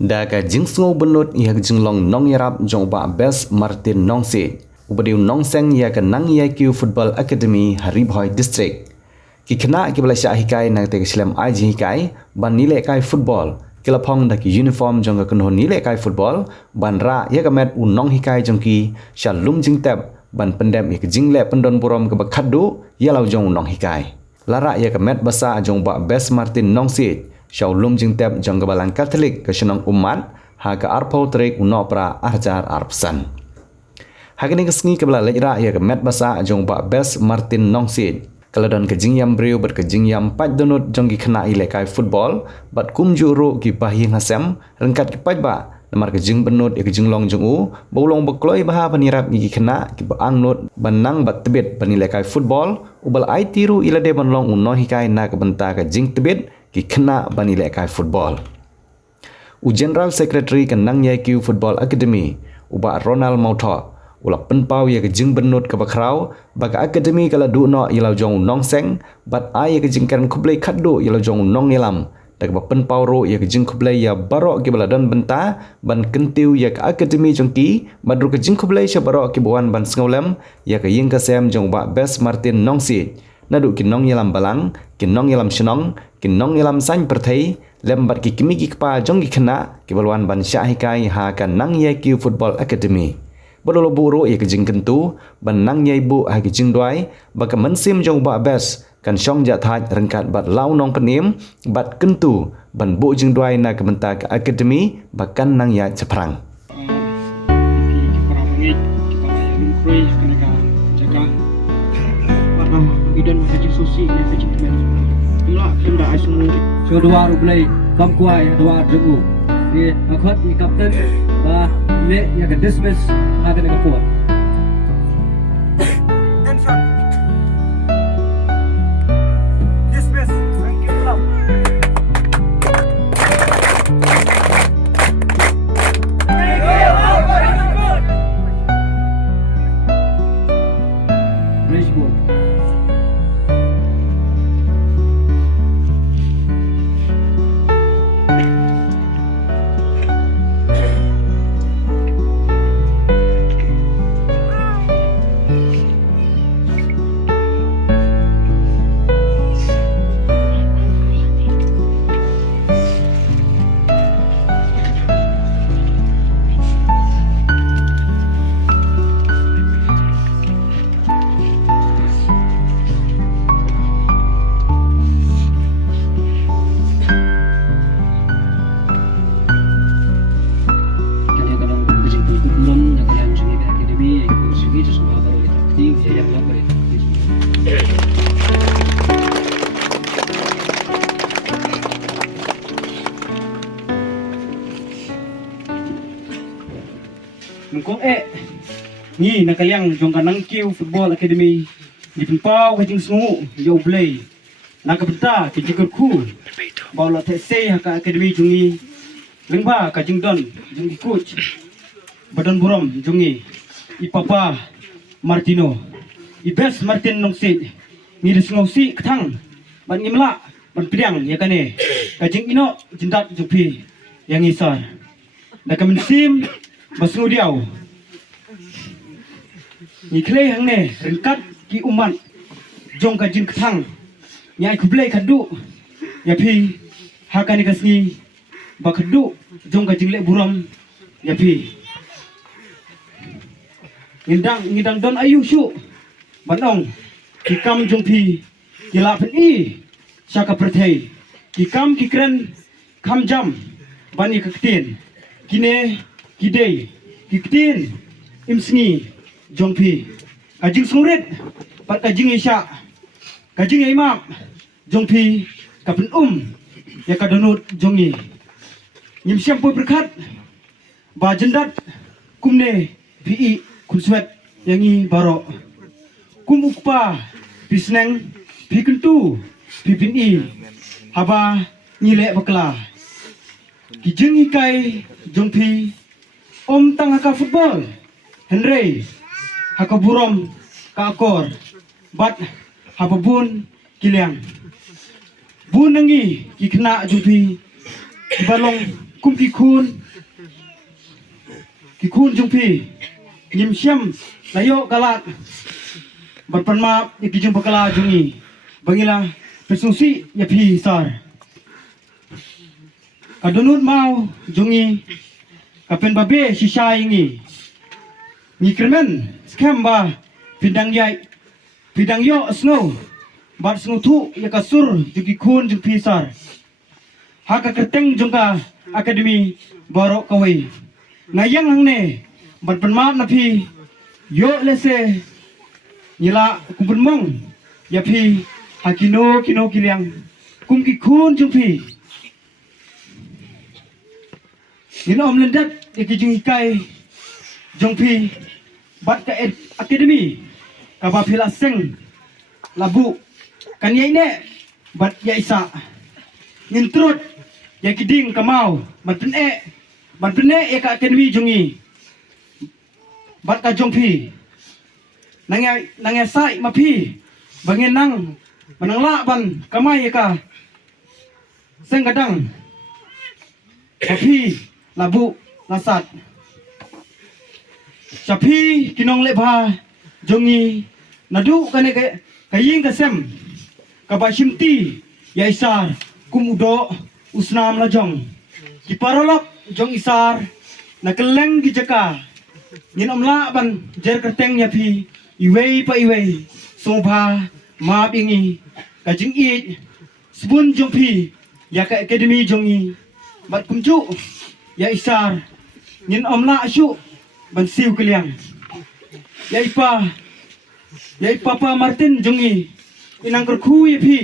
Daga jingsngo benut ia jinglong nong yarap jong ba best Martin Nongse. Ubadiu Nongseng ia ke Nang IQ Football Academy Haribhoi District. Ki kena ki bala sya hikai nang te Islam aji hikai ban nilai kai football. Kilapong dak uniform jong ka kno nilai kai football ban ra ia ka met unong hikai jong ki sya lum jing tab ban pendem ia ke jingle pendon burom ke bakhadu ia lau jong unong hikai. Lara ia ke met basa jong ba best Martin Nongse. Syau lum jing tep jong kebalang Katolik ke senang umat ha ke arpau terik unopra arjar arpsan. Hakini kesni kebala lejra ia ke met basa jong ba best Martin Nongse. Kalau don ke jingyam breu ber ke jingyam pat donut jong ki kena ilekai football bat kum juru ki bahing hasem rengkat ki pat ba namar ke jing benut ia ke jinglong jong u bolong bekloi baha panirap ki kena ki ba angnut banang bat tebet panilekai football ubal ai tiru ilade banlong uno hikai na ke benta ke jing tebet ki kena banilai kai football. U General Secretary ke Nang IQ Football Academy, uba Ronald Mautho, ula penpau ya ke jing benut ke bakrau, baga academy kala du no ilau jong nongseng, bat ai ya ke jingkan kublai khaddu ilau jong nong nilam, dak ba penpau ro ya ke jing kublai ya barok ke baladon benta, ban kentiu ya ke academy jong ki, badru ke jing kublai sya barok ke buan ban sengolem, ya ke ying kasem jong ba best Martin Nongse. Nadu kinong yalam balang, kinong yalam senong, kinong yalam sain perthai, lembat ki kimi ki kpa jong ki kena, ki balwan ban syahikai ha kan Nang IQ Football Academy. Badolo buru ia ke jing kentu, ban Nang IQ ha ki jing duai, baka mensim jong ba bes, kan syong jathaj rengkat bat lau nong penim, bat kentu, ban bu jing duai na ke benta ke academy, bakan Nang ya ceprang. Bidan macam sosial ni macam tu. Itulah benda asal. So dua rublay, kam kuai dua jugu. Di akhat ni kapten, bah le yang ke dismiss, nak kena kepuat. Attention. Dismiss. Thank you club. Nice goal. Mungkong ni nakaliang jong Nang IQ Football Academy di penpau kajing sungu yo blay nakabenta kajing ku bola tse ka academy jungi lengba kajing don jungi coach badan burom jungi ipapa Martino ibes Martin Nongse ni desngosi ketang ban ngimla ban pidang ya kane kajing ino jindak jupi yang isar nakamensim basngu diau ni klei hang ne rengkat ki umat jong ka jin kthang nyai kublai khadu ya phi hakani kasni ba khadu jong ka jingle buram ya phi ngidang don ayu shu banong ki kam jong phi ki la phen i saka prathai ki kam ki kren kham jam bani ka ktin kine kidei kiktin imsni jongpi kajing surit pat kajing isya kajing imam jongpi kapen ya kadonut jongi nyimsiam pu berkat ba jendat kumne pi kunswet yangi baro kum ukpa pisneng pi kentu pi pin haba nyile bakla kijing ikai jongpi om tang haka football Henry haka burom ka akor bat hababun kiliang bun nangi ki kena jupi balong kum ki khun jung phi nyim siam layo galat berpan map ya ki jung bakala jungi bangila pesungsi ya phi sar kadunut mau jungi kapen babe sisa ingi ni kremen scam ba pindang yai pindang yo snow bat snow tu ya kasur jugi khun jung phi sar haka kerteng jungka akademi borok kawai ngayang hang ne berpan map na phi yo lese nyila kumpun mong ya phi hakino kino kiliang kum ki khun jung phi Nino om lendat ya ki jung ikai jung phi bat ka akademi ka ba phila seng labu kan yai ne bat ya isa nintrut ya ki ding kamau bat pene ya ka akademi jungi bat ka jung phi nang sai ma phi bangen nang manang la ban kamai ya ka seng kadang ma phi labu lasat sapi kinong lebha jongi nadu kane kaying kasem kabashimti ya isar kumudo usnam la jong kiparolok jong isar nakeleng gi jaka nginom la ban jer kerteng ya phi iwei pa iwei sobha ma bingi kajing i sebun jong phi ya ka akademi jongi bat kumju ya isar ngin om la syu ban siu keliang ya ipa pa Martin jungi inang kerku ye phi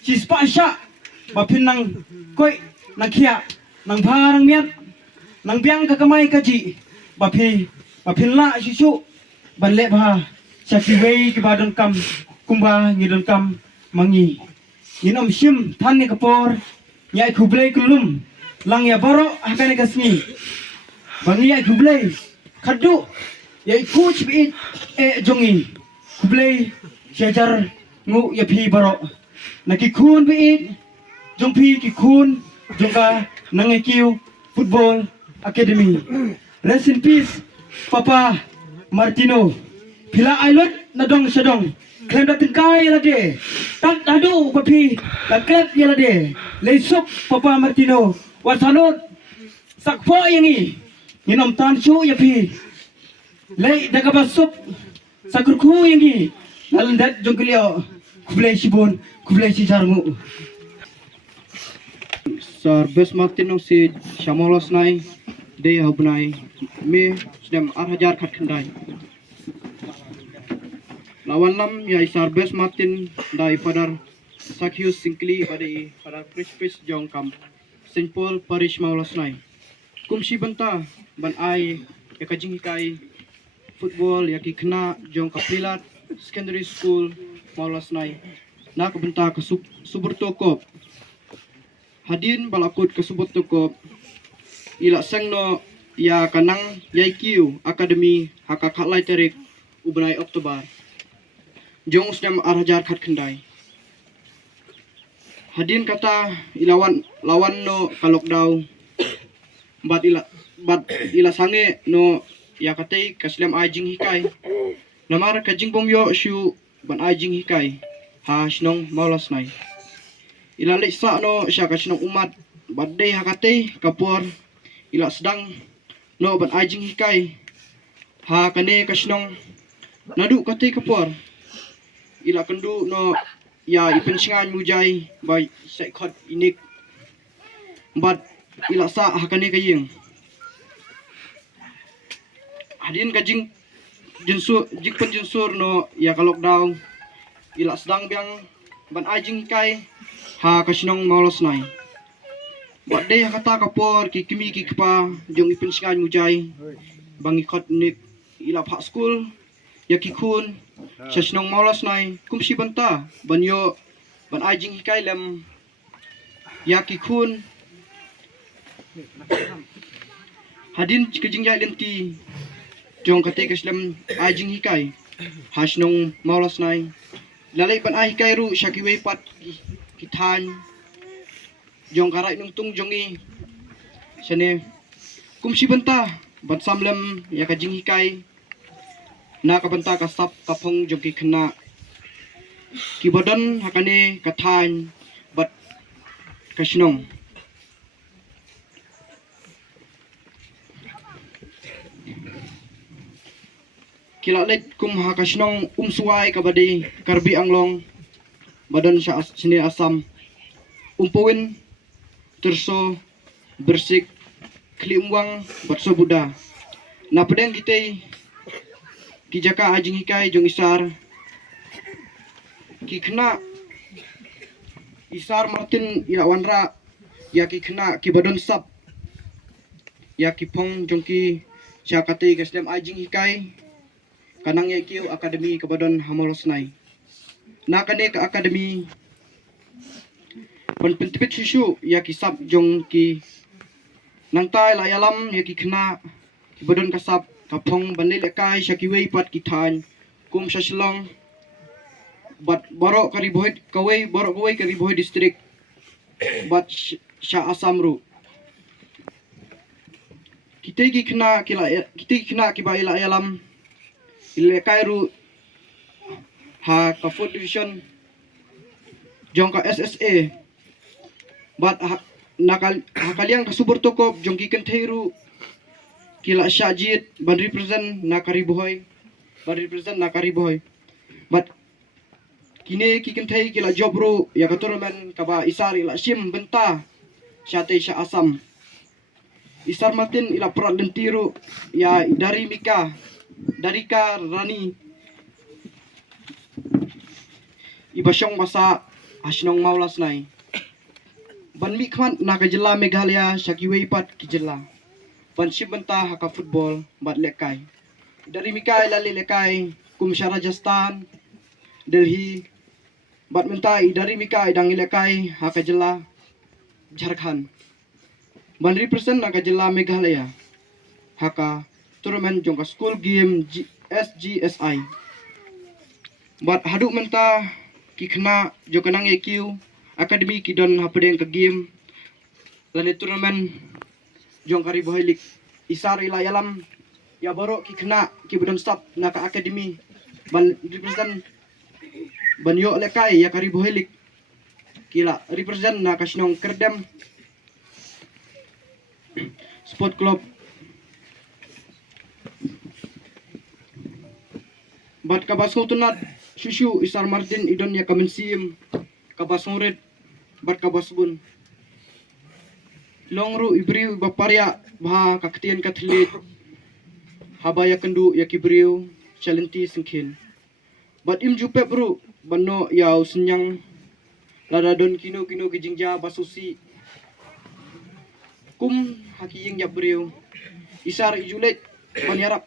cispa sya ba phin nang koi nang khia nang bharang miat nang biang ka kamai kaji ba phin la syu ban le bha saki wei ki badon kam kumba ngidon kam mangi ngin om sim than ni kapor nyai khublei kulum lang ya baro hakane kasni bangi ya kublei khadu ya ku chibi jongi kublei shajar ngu ya phi baro naki khun bi jong phi ki khun jongka nange kiu football academy rest in peace papa Martino phila ailot nadong sadong klem da tingkai la de tak adu ba phi la klep ya la de leisuk papa Martino wasanut sakpo yangi nginom tan chu ya phi lei daga basup sakurku yangi nalandat jongklio kublai sibon kublai si jarmu sar bes martino si shamolos nai de hubnai me sedem 8000 khat khandai lawan lam ya sar bes martin dai padar sakhius singkli badai padar prispis jongkam Saint Paul Parish Maulas nai. Kumsi banta ban ai ya kajing hikai football ya ki kena jong kapilat secondary school Maulas nai. Na benta ke subur tokop. Hadin balakut ke subur tokop. Ila sengno ya kanang yaikiu akademi hakak lai terik ubnai Oktober. Jong usnyam arhajar khat kendai. Hadin kata ilawan lawan no kalok daw bat ila sange no ya katay kaslam ajing hikai namar kajing bomyo shu ban ajing hikai ha snong Maulas nai ila leksa no sya kasnong umat badai hakatay kapor ila sedang no ban ajing hikai ha kane kasnong nadu katay kapor ila kendu no ya ipensingan mujai by sekot inik but ila sa hakane kayeng hadin kajing jinsur no ya kalok daw ila sedang biang ban ajing kai ha kasnong Maulas nai but de kata kapor ki kimi ki kpa jong ipensingan mujai bangi khot nik ila phak school ya ki khun sasnong Maulas nai kumsi banta banyo ban ajing hikai lem ya ki khun hadin kajing ya lenti jong kate kaslam ajing hikai hasnong Maulas nai lalai ban ai hikai ru syaki wei pat ki than jong karai nung tung jongi Shane kumsi benta bat samlem ya ka jing hikai na ka benta ka sap ka phong jong ki khna ki badan hakane ka than bat ka shnong kila let kum ha ka shnong suai ka badi karbi anglong badan sya sini asam umpuin terso bersik kliumwang batso buda na pedeng kita ki jaka ajing hikai jong isar ki khna isar Martin ya wanra ya ki khna ki badon sap ya ki phong jong ki syakati kasdem ajing hikai kanang ya kiu akademi ke badon hamolos nai na kane ka akademi pan pentipit susu ya ki sap jong ki nangtai la yalam ya ki khna ki badon kasap kapong banle lekai syaki wei pat ki than kum saslong bat borok kari bohit kawai borok kawai kari bohit distrik bat sya asam ru kita ki khna ki ba ila yalam lekai ru ha ka fourth division jong ka SSA bat nakaliang ka subur tokop jong ki kentheiru kila syajit ban represent nakari boy bat kini ki kenthei kila jobru ya ka tournament ka ba isar ila sim benta syate sya asam isar Martin ila prat lentiru ya dari ka rani ibasyong basa asnong maulas nai ban mi khman na ka jilla Meghalaya syaki wei pat ki jilla ban benta haka football bat lekai dari mikai lali lekai kum Rajasthan Delhi bat mentai dari mikai dang lekai haka jilla Jharkhand ban represent na ka jilla Meghalaya haka tournament jong ka school game SGSI bat haduk menta ki khna jo kanang EQ akademi ki don hapedeng ka game lani tournament jong kari bohelik isar ila yalam ya boro ki khna ki budon stop na ka akademi ban represent ban yo lekai ya kari bohelik kila represent na ka snong kerdem sport club bat kabasong tunat susu isar Martin idon ya kamensim kabasong red bat kabasbun longru ibriu baparya bah kaktian katlit habaya kendu ya kibriu chalenti singkin bat im jupe bro banno yau senyang ladadon kino gijingja basusi kum hakiying ya briu isar ijulet banyarap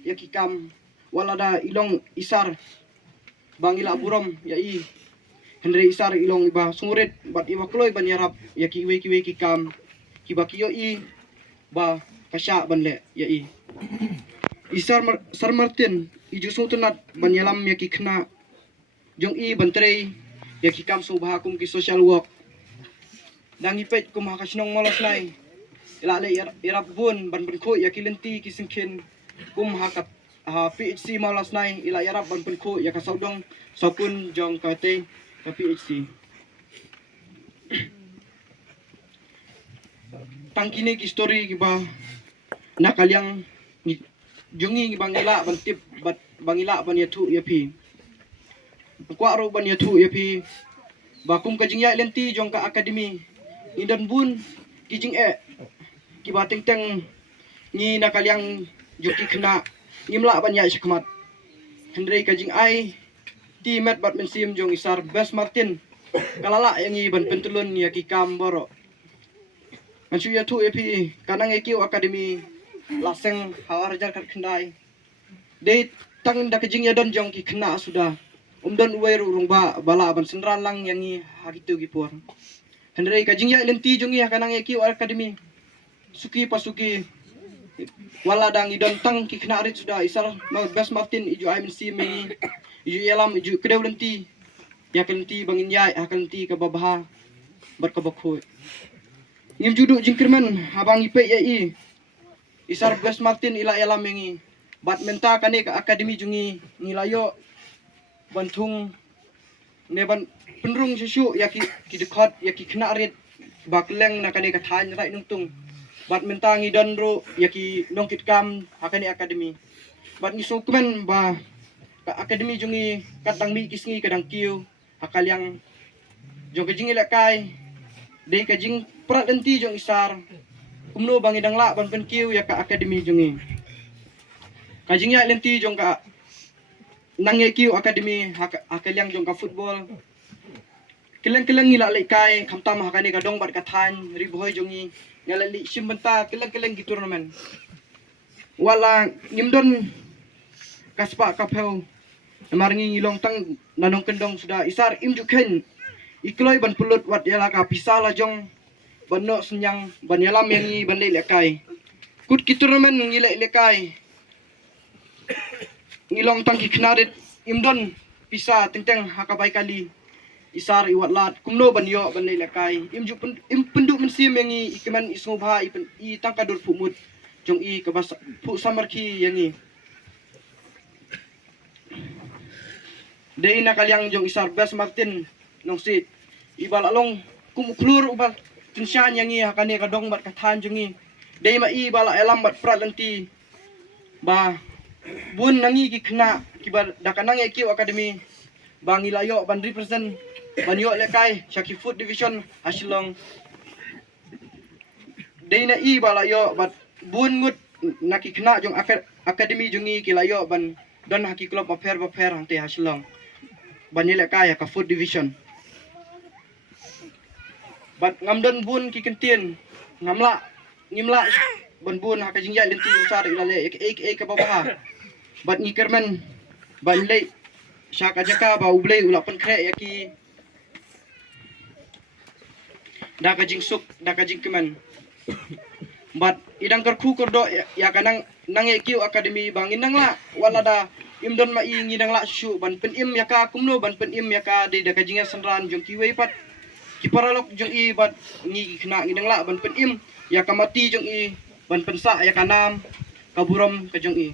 ya kikam walada ilong isar bangila burom ya i Henry isar ilong iba sungurit bat iba kloy banyarap ya kiwe kikam kibakiyo i ba kasya banle ya i isar Sar Martin iju sutunat banyalam ya kikna jong i bantrei ya kikam subha kum ki social work dang ipet kum hakasnong molos nai ilale irap bun ban ko ya kilenti kisingkin kum hakat PHC molos nai ila yarap ban ko ya kasaudong sokun jong kate ka PHC tangkini ki story giba nakaliang jongi bangila bantip bat bangila ban yatu yapi kwaro ban yatu yapi bakum kajing ya lenti jong ka akademi idan bun kijing kiba teng ni nakaliang joki kena ngimla ban ya syakmat Henry kajing ai timet bat mensim jong isar Best Martin kalala yang iban pentulun ya kikam boro ansu ya tu epi kanang ekiu akademi laseng hawarjar kat kendai de tang da kajing ya don jong ki kena sudah don uwe rung ba bala ban senran lang yang i hagitu gipur Henry kajing ya lenti jong ya kanang ekiu akademi suki pasuki wala dang idon tang ki kena arit sudah isar Best Martin iju ai mensim mengi iju yalam iju kedeu lenti ya kelenti bangin yai akalenti ke babaha berkebakhoy ngim juduk jingkirmen habang ipe ya isar best Martin ila yalam mengi badmenta kane ka akademi jungi ngilayo bantung neban penrung susu ya ki dekat ya ki kena red bakleng na kane ka than rai nungtung badmenta ngidon ro ya ki nongkit kam hakane akademi bad ni sokmen ba ka akademi jungi kadang mi kisngi kadang kiu hakal yang jong kajing ila kai dei kajing prat enti jong isar kumno bangi dang la ban pen kiu ya ka akademi jungi kajing ya lenti jong ka nang ye kiu akademi hakal yang jong ka football keleng-keleng ngila lai kai khamtam hakani ka dong bat ka than riboy jongi ngalali simbenta keleng-keleng gi turnamen wala ngimdon kaspa kapeu namarngi ngilong tang nanong kendong sudah isar imjuken ikloi ban pulut wat yala ka pisala jong banno senyang ban yalam yangi ban le kai kut ki turnamen ngile kai ngilong tang ki knarit imdon pisa tengteng hakabai kali isar iwat lat kumno ban yo ban le kai im penduk mensim yangi ikeman isngobha i tangkadur pumut jong i kabas pu samarki yangi dei na kalyang jong isar best Martin nong sit ibal along kumuklur ubal tinsyan yangi hakane kadong bat kathan jongi dei ma i bala elam bat prat lanti ba bun nangi ki khna ki ba dakanang e kiu academy bangilayo ban represent banyo lekai Shaki Food Division Hasilong dei na i bala yo bat bun ngut naki khna jong academy jongi kilayo ban don haki club affair hante Hasilong banile kaya ka food division bat ngamdon bun ki kentin ngimla ban bun haka jingya lenti usar ilale ek ka babaha bat ngikermen ban le syaka jaka ba ublei ulapan kre yaki daka jingsuk daka jingkemen bat idang kerku kordo ya kanang nange kiu academy bangin nang la wala da imdon ma ingi nang la su ban pen im yaka kumno ban pen im yaka de daka jinga sanran jong kiwei pat kiparalok jong i bat ngi kena ngi nang la ban pen im yaka mati jong i ban pensa yaka nam kaburom ka jong i